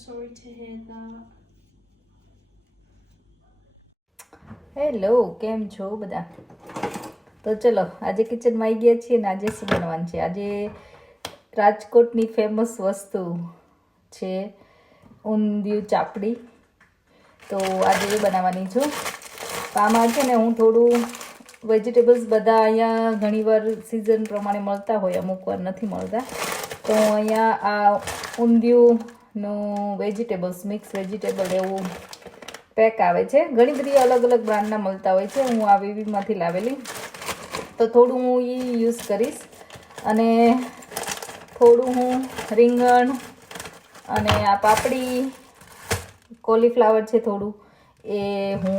sorry to hear that. Hello, કેમ છો બધા? તો ચલો આજે કિચનમાં આવી ગયા છીએ ને આજે શું બનવાનું છે? આજે રાજકોટની ફેમસ વસ્તુ છે ઊંધિયું ચાપડી. તો આજે એ બનાવવાની છું. આમાં છે ને હું થોડું વેજીટેબલ્સ બધા અહીંયા ઘણીવાર સિઝન પ્રમાણે મળતા હોય, અમુક વાર નથી મળતા. તો હું અહીંયા આ ઊંધિયુંનું વેજીટેબલ્સ મિક્સ વેજીટેબલ એવું પેક આવે છે. ઘણી બધી અલગ અલગ બ્રાન્ડના મળતા હોય છે. હું આ વિવીમાંથી લાવેલી, તો થોડું હું એ યુઝ કરીશ. અને થોડું હું રીંગણ અને આ પાપડી કોલીફ્લાવર છે થોડું, એ હું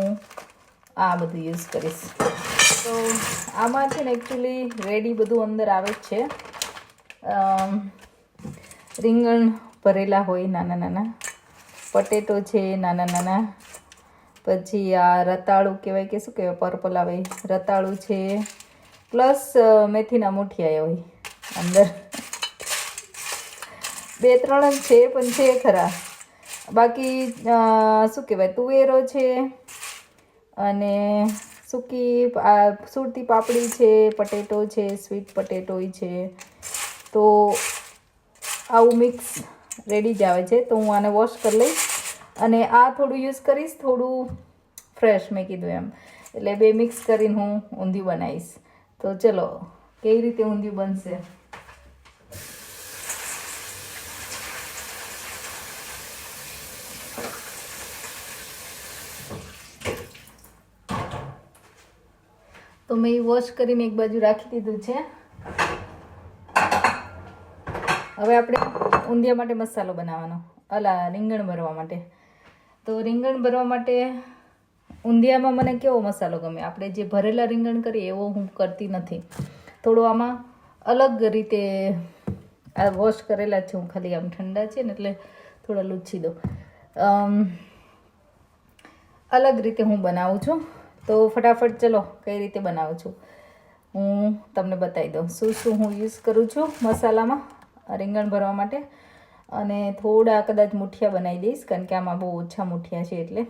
આ બધું યુઝ કરીશ. તો આમાં છે ને એકચ્યુઅલી રેડી બધું અંદર આવે જ છે. રીંગણ ભરેલા હોય નાના નાના, પટેટો છે નાના નાના, પછી આ રતાળું કહેવાય કે શું કહેવાય, પર્પલ આવે રતાળું છે, પ્લસ મેથીના મૂઠિયા હોય અંદર. 2-3 જ છે પણ છે ખરા. બાકી શું કહેવાય, તુવેરો છે અને સૂકી સુરતી પાપડી છે, પટેટો છે, સ્વીટ પટેટોય છે. તો આવું મિક્સ રેડી જ આવે છે. તો હું આને વોશ કરી લઈશ અને આ થોડું યુઝ કરીશ, થોડું ફ્રેશ મેં કીધું એમ, એટલે બે મિક્સ કરીને હું ઊંધિયું બનાવીશ. તો ચલો કેવી રીતે ઊંધિયું બનશે. તો મેં વોશ કરીને એક બાજુ રાખી દીધું છે. હવે આપણે ઊંધિયા માટે મસાલો બનાવવાનો, રીંગણ ભરવા માટે. તો રીંગણ ભરવા માટે ઊંધિયામાં મને કેવો મસાલો ગમે, આપણે જે ભરેલા રીંગણ કરીએ એવો હું કરતી નથી. થોડો આમાં અલગ રીતે આ વોશ કરેલા છે હું, ખાલી આમ ઠંડા છે ને એટલે થોડા લૂછી દો. અલગ રીતે હું બનાવું છું. તો ફટાફટ ચલો કઈ રીતે બનાવું છું હું તમને બતાવી દઉં. શું હું યુઝ કરું છું મસાલામાં રીંગણ ભરવા માટે. અને થોડા કદાચ મૂઠિયા બનાવી દઈશ, કારણ કે આમાં બહુ ઓછા મૂઠિયા છે. એટલે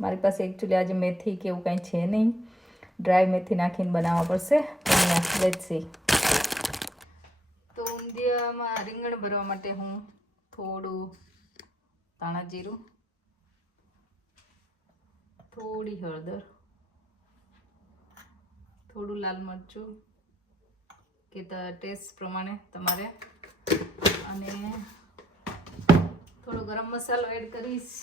મારી પાસે એકચ્યુઅલી આજે મેથી કે એવું કાંઈ છે નહીં, ડ્રાય મેથી નાખીને બનાવવા પડશે. Let's see. તો ઊંધિયામાં રીંગણ ભરવા માટે હું થોડું ધાણા જીરું, થોડી હળદર, થોડું લાલ મરચું કે ટેસ્ટ પ્રમાણે તમારે, અને થોડો ગરમ મસાલો એડ કરીશ.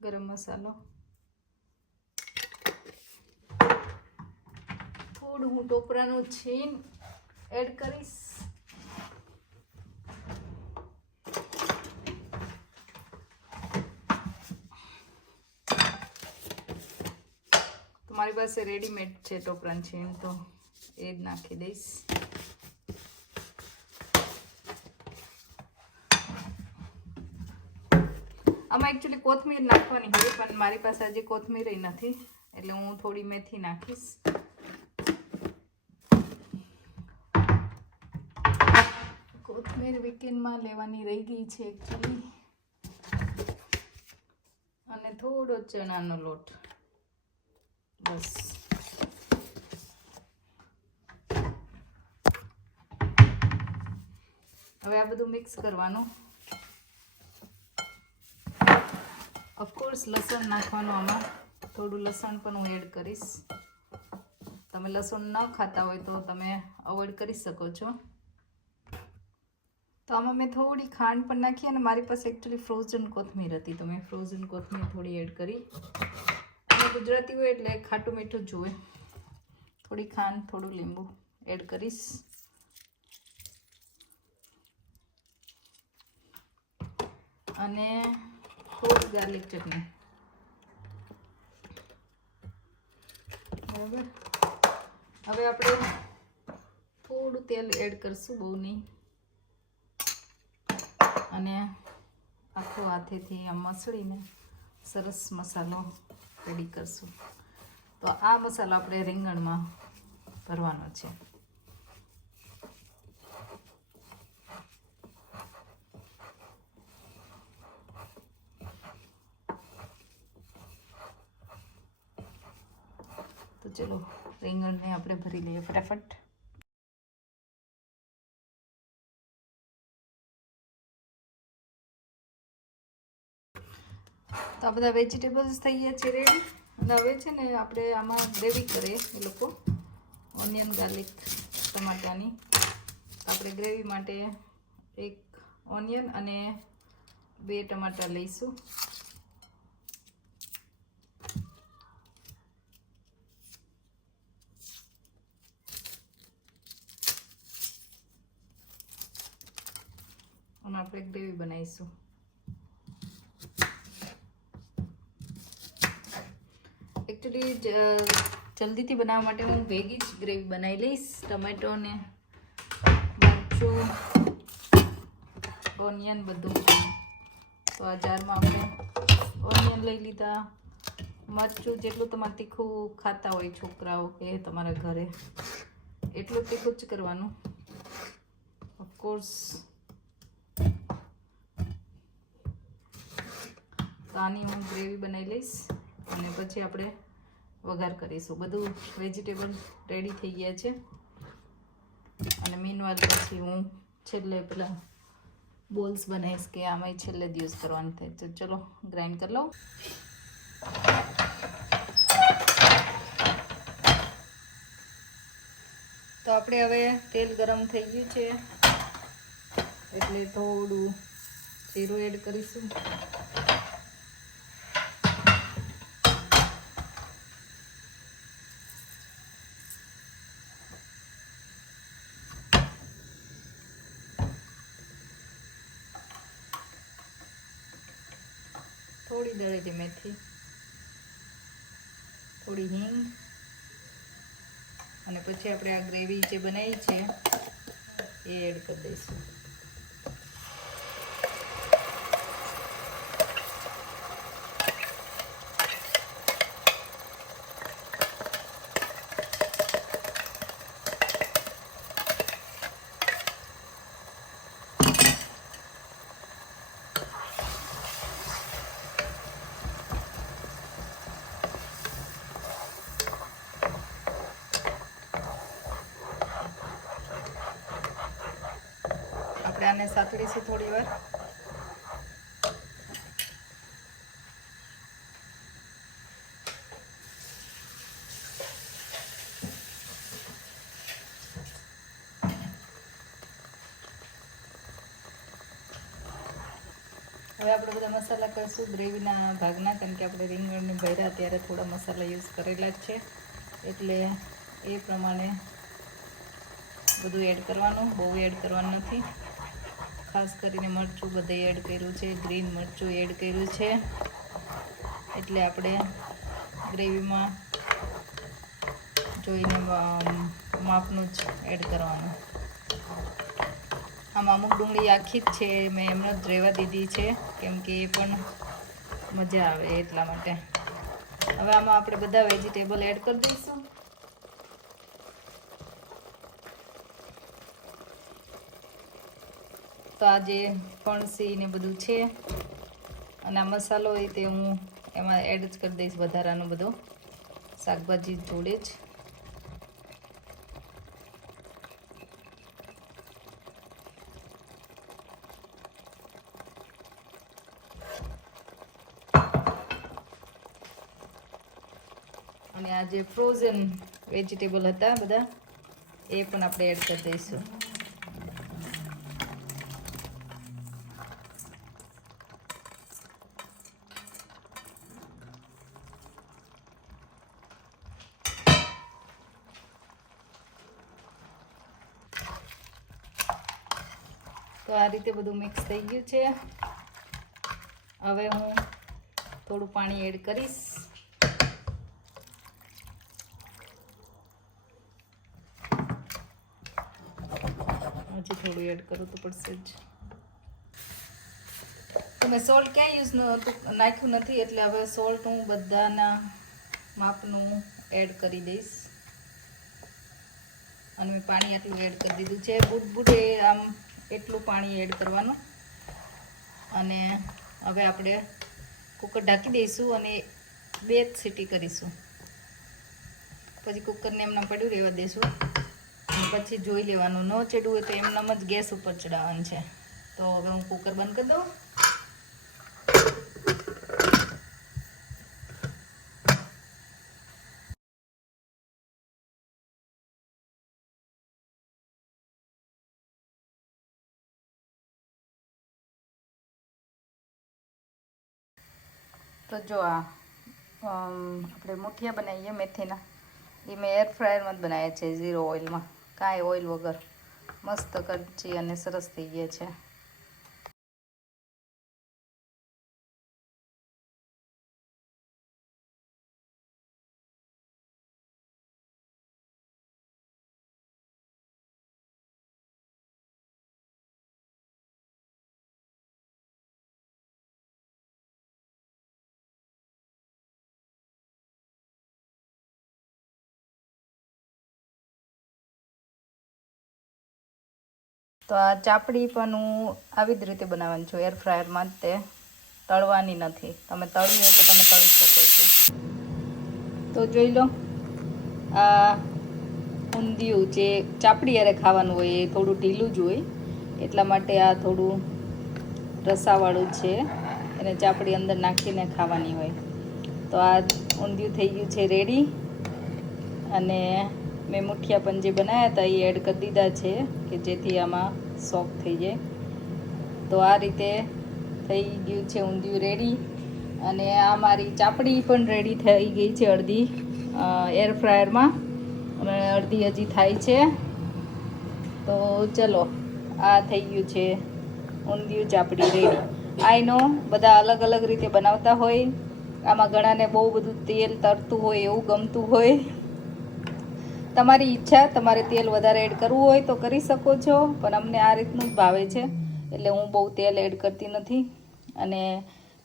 ગરમ મસાલો થોડું હું ટોપરાનું છીણ એડ કરીશ. મારી પાસે રેડીમેડ છે ટોપરાનું છીણ, તો એ જ નાખી દઈશ. આમાં એકચ્યુઅલી કોથમીર નાખવાની હોય, પણ મારી પાસે હજી કોથમીર નથી, એટલે હું થોડી મેથી નાખીશ. કોથમીર વીકેન્ડમાં લેવાની રહી ગઈ છે એકચ્યુઅલી. અને થોડો ચણાનો લોટ, બસ. હવે આ બધું મિક્સ કરવાનું. ઓફકોર્સ લસણ નાખવાનું, આમાં થોડું લસણ પણ હું એડ કરીશ. તમે લસણ ન ખાતા હોય તો તમે અવોઇડ કરી શકો છો. તો આમાં મેં થોડી ખાંડ પણ નાખી, અને મારી પાસે એકચ્યુઅલી ફ્રોઝન કોથમીર હતી, તો મેં ફ્રોઝન કોથમીર થોડી એડ કરી. અને ગુજરાતી હોય એટલે ખાટું મીઠું જોવે. થોડી ખાંડ, થોડું લીંબુ એડ કરીશ. અને થોડી ગાર્લિક ચટણી. બરાબર. હવે આપણે થોડું તેલ એડ કરશું, બહુ નહીં. અને આખો હાથેથી આમ મસળીને સરસ મસાલો રેડી કરશું. તો આ મસાલો આપણે રીંગણમાં ભરવાનો છે. ચલો રીંગણને આપણે ભરી લઈએ ફટાફટ. તો આ બધા વેજીટેબલ્સ થઈ ગયા છે રેડી. અને હવે છે ને આપણે આમાં ગ્રેવી કરીએ એ લોકો ઓનિયન ગાર્લિક ટમાટાની. આપણે ગ્રેવી માટે 1 ઓનિયન અને 2 ટમાટા લઈશું. અને આપણે ગ્રેવી બનાવીશું. એકચ્યુઅલી જલ્દીથી બનાવવા માટે હું ભેગી જ ગ્રેવી બનાવી લઈશ. ટમેટો ને મરચું ઓનિયન બધું. તો આ જારમાં આપણે ઓનિયન લઈ લીધા. મરચું જેટલું તમારે તીખું ખાતા હોય છોકરાઓ કે તમારા ઘરે એટલું તીખું જ કરવાનું ઓફકોર્સ. તો આની હું ગ્રેવી બનાવી લઈશ અને પછી આપણે વઘાર કરીશું. બધું વેજીટેબલ રેડી થઈ ગયા છે. અને મીનવાલ પછી હું છેલ્લે પેલા બોલ્સ બનાવીશ કે આમાં છેલ્લે દિવસ કરવાનું થાય. તો ચલો ગ્રાઇન્ડ કરી લઉં. તો આપણે હવે તેલ ગરમ થઈ ગયું છે એટલે થોડું જીરું એડ કરીશું. થોડી દળેલી મેથી, થોડી હિંગ અને પછી આપણે આ ગ્રેવી જે બનાવી છે એ એડ કરી દઈશું. આપણે આને સાતળીશું થોડી વાર. હવે આપણે બધા મસાલા કરીશું ગ્રેવીના ભાગના, કારણ કે આપણે રીંગણને ભર્યા ત્યારે થોડા મસાલા યુઝ કરેલા જ છે એટલે એ પ્રમાણે બધું એડ કરવાનું. બહુ એડ કરવાનું નથી. ખાસ કરીને મરચું બધે એડ કર્યું છે, ગ્રીન મરચું એડ કર્યું છે એટલે આપણે ગ્રેવીમાં જોઈને માપનું જ એડ કરવાનું. આમાં અમુક ડુંગળી આખી જ છે, મેં એમને જ રહેવા દીધી છે કેમ કે એ પણ મજા આવે એટલા માટે. હવે આમાં આપણે બધા વેજીટેબલ એડ કરી દઈશું. તો આ જે ફણસી ને બધું છે અને આ મસાલો હોય તે હું એમાં એડ જ કરી દઈશ વધારાનો બધો શાકભાજી જોડે જ. અને આ જે ફ્રોઝન વેજીટેબલ હતા બધા એ પણ આપણે એડ કરી દઈશું. તો આ રીતે બધું મિક્સ થઈ ગયું છે. હવે હું થોડું પાણી એડ કરીશ. હજી થોડું એડ કરવું તો પડશે જ. તો મેં સોલ્ટ ક્યાંય યુઝ નાખ્યું નથી એટલે હવે સોલ્ટ હું બધાના માપનું એડ કરી દઈશ. અને મેં પાણી આટલું એડ કરી દીધું છે. બુટ આમ એટલું પાણી એડ કરવાનું. અને હવે આપણે કુકર ઢાંકી દઈશું અને 2 સીટી કરીશું. પછી કુકરને એમના પડ્યું રહેવા દઈશું. પછી જોઈ લેવાનું, ન ચડવું હોય તો એમનામ જ ગેસ ઉપર ચડાવવાનું છે. તો હવે હું કુકર બંધ કરી દઉં. તો જો આ આપણે મુઠિયા બનાવીએ મેથીના, એ મેં એર ફ્રાયરમાં જ બનાવ્યા છે, 0 ઓઇલમાં, કાંઈ ઓઇલ વગર. મસ્ત કરચી અને સરસ થઈ ગયા છે. તો આ ચાપડી પણ હું આવી જ રીતે બનાવવાની છું, એર ફ્રાયરમાં જ, તે તળવાની નથી. તમે તળવી હોય તો તમે તળી શકો છો. તો જોઈ લો, આ ઊંધિયું જે ચાપડી યારે ખાવાનું હોય એ થોડું ઢીલું જ હોય, એટલા માટે આ થોડું રસાવાળું છે, એને ચાપડી અંદર નાખીને ખાવાની હોય. તો આ ઊંધિયું થઈ ગયું છે રેડી. અને મેં મુઠિયા પણ જે બનાવ્યા હતા એ એડ કરી દીધા છે, કે જેથી આમાં સોફ્ટ થઈ જાય. તો આ રીતે થઈ ગયું છે ઊંધિયું રેડી. અને આ મારી ચાપડી પણ રેડી થઈ ગઈ છે, અડધી એર ફ્રાયરમાં અને અડધી હજી થાય છે. તો ચલો, આ થઈ ગયું છે ઊંધિયું ચાપડી રેડી. આઈનો બધા અલગ અલગ રીતે બનાવતા હોય. આમાં ઘણાને બહુ બધું તેલ તરતું હોય, એવું ગમતું હોય. તમારી ઈચ્છા, તમારે તેલ વધારે એડ કરવું હોય તો કરી શકો છો, પણ અમને આ રીતનું જ ભાવે છે, એટલે હું બહુ તેલ એડ કરતી નથી. અને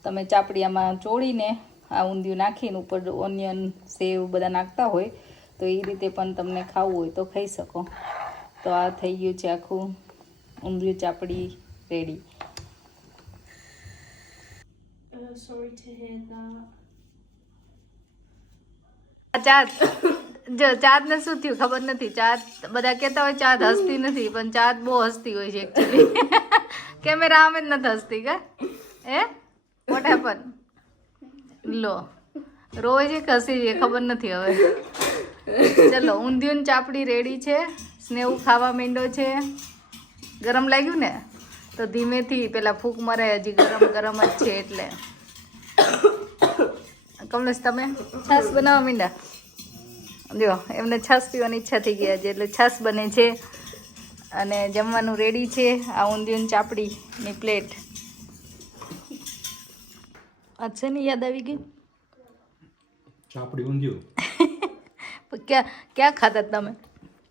તમે ચાપડી આમાં ચોળીને આ ઊંધિયું નાખીને ઉપર ઓનિયન, સેવ બધા નાખતા હોય તો એ રીતે પણ તમને ખાવું હોય તો ખાઈ શકો. તો આ થઈ ગયું છે આખું ઊંધિયું ચાપડી ready. Sorry to hear that. ચાંદ જો ચાંદને શું થયું ખબર નથી. ચાંદ બધા કહેતા હોય ચાંદ હસતી નથી, પણ ચાંદ બહુ હસતી હોય છે એકચ્યુઅલી. કેમેરા આમે જ નથી હસતી કે વોટ હેપન? લો, રોય છે કે હસી છે ખબર નથી હવે. ચલો, ઊંધિયું ચાપડી રેડી છે. સ્નેહુ ખાવા માંડ્યો છે. ગરમ લાગ્યું ને તો ધીમેથી પેલા ફૂંક મરાય, હજી ગરમ ગરમ જ છે એટલે. કમલેશ, તમે છાશ બનાવવા માંડ્યા? જો એમને છાશ પીવાની ઈચ્છા થઈ ગયા છે, એટલે છાશ બને છે. અને જમવાનું રેડી છે. આ ઊંધિયું ચાપડીની પ્લેટ. અચ્છા, ને યાદ આવી ગઈ ચાપડી ઊંધિયું. ક્યાં ખાતા તમે?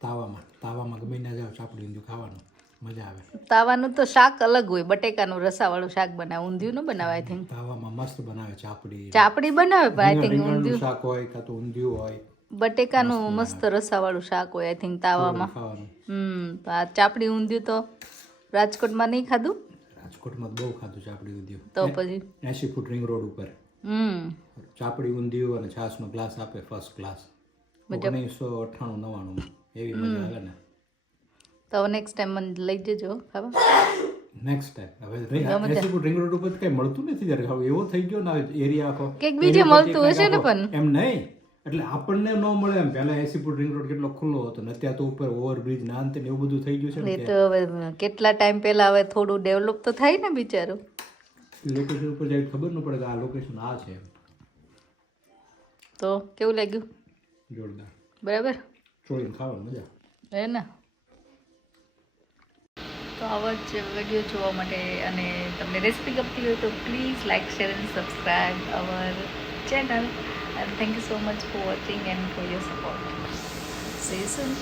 તાવામાં ગમે ના જાવ, ચાપડી ઊંધિયું ખાવાનું મજા આવે. તાવાનું તો શાક અલગ હોય, બટેકાનું રસાવાળું શાક બનાવે, ઊંધિયું ન બનાવે. આઈ થિંક તાવામાં મસ્ત બનાવે ચાપડી બનાવે, પણ આઈ થિંક ઊંધિયું શાક હોય કાં તો ઊંધિયું હોય. બટેકાનું મસ્ત રસાવાળું શાક હોય આઈ થિંક તાવામાં. તો આ ચાપડી ઊંધિયું તો રાજકોટમાં નહીં ખાધું? રાજકોટમાં બહુ ખાધું ચાપડી ઊંધિયું. તો પછી 80 ફૂટ રિંગ રોડ ઉપર ચાપડી ઊંધિયું અને છાશનો ગ્લાસ આપે, ફર્સ્ટ ક્લાસ. 1998-99 એવી મજા આવે ને. તો નેક્સ્ટ ટાઈમ મને લઈ જજો ખાવા. Next time. હવે 80 ફૂટ રિંગ રોડ ઉપર કઈ મળતું નથી ત્યારે ખાવું, એવો થઈ ગયો ને એરિયા આખો. કેક બીજે મળતું હશે ને, પણ એમ નહીં, એટલે આપણને ન મળે એમ. પહેલા 80 ફૂટ રિંગ રોડ કેટલો ખુલ્લો હતો ને, અત્યારે તો ઉપર ઓવરબ્રિજ ના અંતે એવું બધું થઈ ગયું છે ને. તો હવે કેટલા ટાઈમ પહેલા, હવે થોડું ડેવલપ તો થાય ને બિચારું. લોકેશન ઉપર જાય ખબર ન પડે કે આ લોકેશન આ છે. તો કેવું લાગ્યું? જોરદાર, બરાબર. ચોળીને ખાવાની મજા હે ને. તો આવા જ વિડીયો જોવા માટે અને તમને રેસિપી ગમતી હોય તો please like, share and subscribe our channel. And thank you so much for watching and for your support. See you soon.